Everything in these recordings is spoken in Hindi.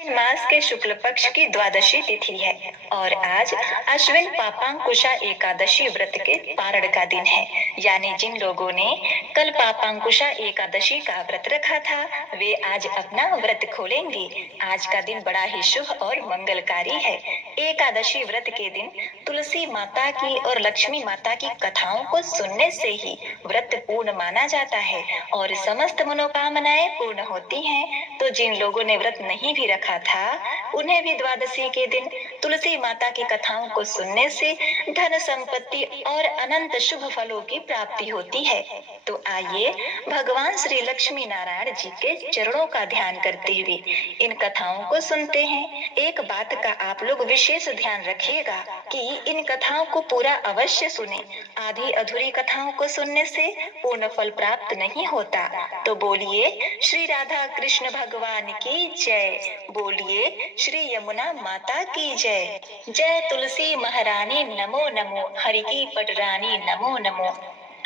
मास के शुक्ल पक्ष की द्वादशी तिथि है और आज अश्विन पापांकुशा एकादशी व्रत के पारण का दिन है। यानी जिन लोगों ने कल पापांकुशा एकादशी का व्रत रखा था वे आज अपना व्रत खोलेंगे। आज का दिन बड़ा ही शुभ और मंगलकारी है। एकादशी व्रत के दिन तुलसी माता की और लक्ष्मी माता की कथाओं को सुनने से ही व्रत पूर्ण माना जाता है और समस्त मनोकामनाएं पूर्ण होती हैं। तो जिन लोगों ने व्रत नहीं भी रखा था उन्हें भी द्वादशी के दिन तुलसी माता की कथाओं को सुनने से धन संपत्ति और अनंत शुभ फलों की प्राप्ति होती है। तो आइए भगवान श्री लक्ष्मी नारायण जी के चरणों का ध्यान करते हुए इन कथाओं को सुनते हैं। एक बात का आप लोग विशेष ध्यान रखिएगा कि इन कथाओं को पूरा अवश्य सुने। आधी अधूरी कथाओं को सुनने से पूर्ण फल प्राप्त नहीं होता। तो बोलिए श्री राधा कृष्ण भगवान की जय। बोलिए श्री यमुना माता की जय। जय तुलसी महारानी नमो नमो, हरि की पटरानी नमो नमो।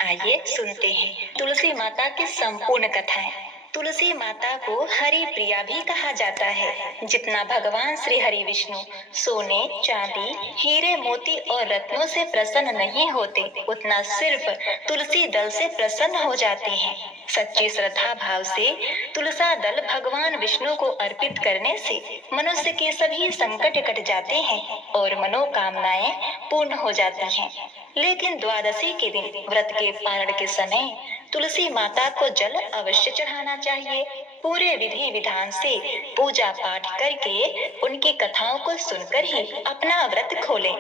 आइए सुनते हैं तुलसी माता की संपूर्ण कथाएं। तुलसी माता को हरि प्रिया भी कहा जाता है। जितना भगवान श्री हरि विष्णु सोने चांदी हीरे मोती और रत्नों से प्रसन्न नहीं होते उतना सिर्फ तुलसी दल से प्रसन्न हो जाते हैं। सच्ची श्रद्धा भाव से तुलसा दल भगवान विष्णु को अर्पित करने से मनुष्य के सभी संकट कट जाते हैं और मनोकामनाएं पूर्ण हो जाती हैं। लेकिन द्वादशी के दिन व्रत के पारण के समय तुलसी माता को जल अवश्य चढ़ाना चाहिए। पूरे विधि विधान से पूजा पाठ करके उनकी कथाओं को सुनकर ही अपना व्रत खोलें।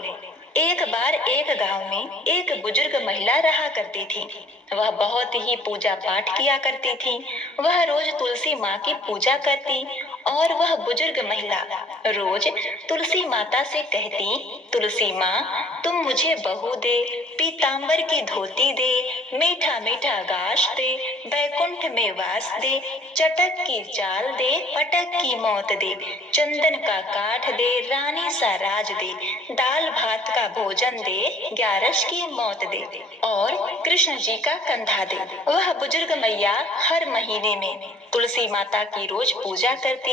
एक बार एक गांव में एक बुजुर्ग महिला रहा करती थी। वह बहुत ही पूजा पाठ किया करती थी। वह रोज तुलसी माँ की पूजा करती और वह बुजुर्ग महिला रोज तुलसी माता से कहती, तुलसी माँ तुम मुझे बहू दे, पीतांबर की धोती दे, मीठा मीठा गाश दे, बैकुंठ में वास दे, चटक की चाल दे, पटक की मौत दे, चंदन का काठ दे, रानी सा राज दे, दाल भात का भोजन दे, ग्यारस की मौत दे और कृष्ण जी का कंधा दे। वह बुजुर्ग मैया हर महीने में तुलसी माता की रोज पूजा करती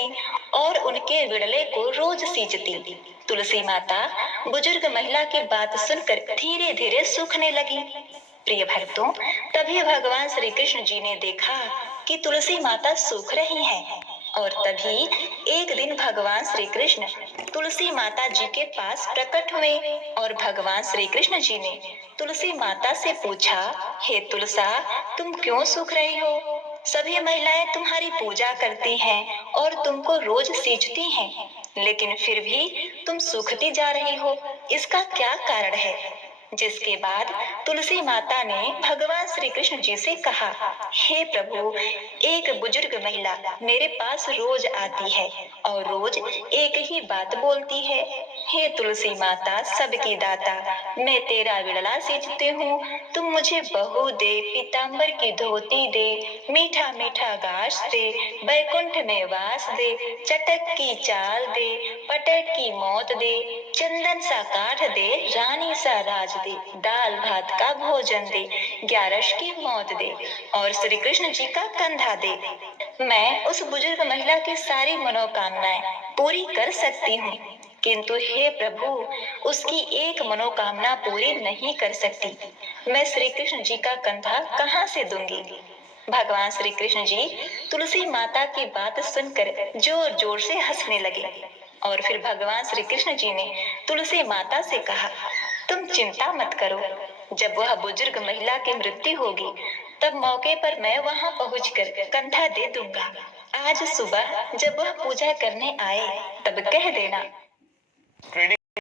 और उनके विड़ले को रोज सींचती। तुलसी माता बुजुर्ग महिला की बात सुनकर धीरे धीरे सूखने लगी। प्रिय भक्तों, तभी भगवान श्री कृष्ण जी ने देखा कि तुलसी माता सूख रही हैं और तभी एक दिन भगवान श्री कृष्ण तुलसी माता जी के पास प्रकट हुए और भगवान श्री कृष्ण जी ने तुलसी माता से पूछा, हे तुलसा तुम क्यों सूख रही हो? सभी महिलाएं तुम्हारी पूजा करती हैं और तुमको रोज सींचती हैं, लेकिन फिर भी तुम सूखती जा रही हो, इसका क्या कारण है? जिसके बाद तुलसी माता ने भगवान श्री कृष्ण जी से कहा, हे प्रभु, एक बुजुर्ग महिला मेरे पास रोज आती है और रोज एक ही बात बोलती है, हे तुलसी माता सबकी दाता, मैं तेरा विड़ला सींचती हूँ, तुम मुझे बहू दे, पीतांबर की धोती दे, मीठा मीठा घास दे, बैकुंठ में वास दे, चटक की चाल दे, पटक की मौत दे, चंदन सा काठ दे, रानी सा राज दे, दाल भात का भोजन दे, ग्यारस की मौत दे और श्री कृष्ण जी का कंधा दे। मैं उस बुजुर्ग महिला की सारी मनोकामनाएं पूरी कर सकती हूँ, किंतु हे प्रभु, उसकी एक मनोकामना पूरी नहीं कर सकती। मैं श्री कृष्ण जी का कंधा कहाँ से दूंगी? भगवान श्री कृष्ण जी तुलसी माता की बात सुनकर जोर जोर से हंसने लगे और फिर भगवान श्री कृष्ण जी ने तुलसी माता से कहा, तुम चिंता मत करो, जब वह बुजुर्ग महिला की मृत्यु होगी तब मौके पर मैं वहां पहुंचकर कंधा दे दूंगा। आज सुबह जब वह पूजा करने आए तब कह देना।